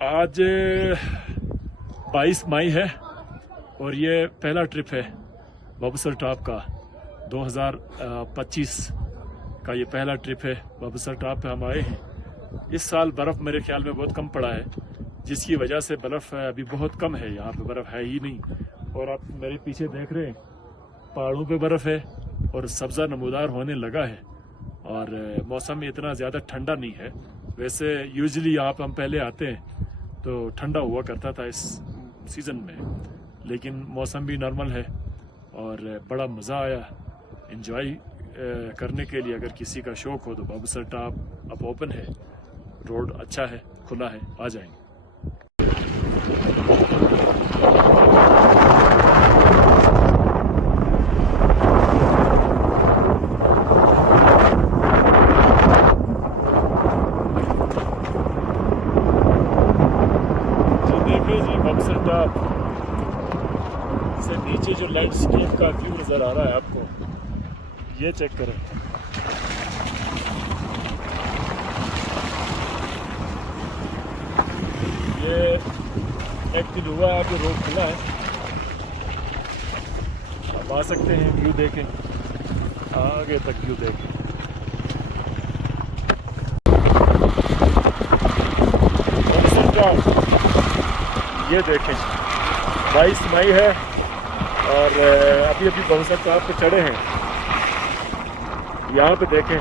आज 22 मई है और ये पहला ट्रिप है बबसर टॉप का 2025 का। ये पहला ट्रिप है बबसर टॉप पे हम आए हैं। इस साल बर्फ़ मेरे ख्याल में बहुत कम पड़ा है, जिसकी वजह से बर्फ़ अभी बहुत कम है। यहाँ पे बर्फ़ है ही नहीं। और आप मेरे पीछे देख रहे हैं पहाड़ों पे बर्फ़ है और सब्ज़ा नमूदार होने लगा है। और मौसम इतना ज़्यादा ठंडा नहीं है। वैसे यूजुअली यहाँ पे हम पहले आते हैं तो ठंडा हुआ करता था इस सीज़न में, लेकिन मौसम भी नॉर्मल है और बड़ा मज़ा आया एंजॉय करने के लिए। अगर किसी का शौक़ हो तो बबसर टॉप अब ओपन है, रोड अच्छा है, खुला है, आ जाएंगे। बबसर टॉप से नीचे जो लैंडस्केप का व्यू नज़र आ रहा है आपको, ये चेक करें। ये एक दिन हुआ है, अभी रोड खुला है, आप आ सकते हैं, व्यू देखें, आगे तक व्यू देखें। बबसर टॉप ये देखें, 22 मई है और अभी बबसर टॉप पे चढ़े हैं। यहाँ पे देखें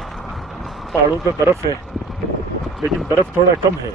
पहाड़ों पे बर्फ़ है, लेकिन बर्फ़ थोड़ा कम है।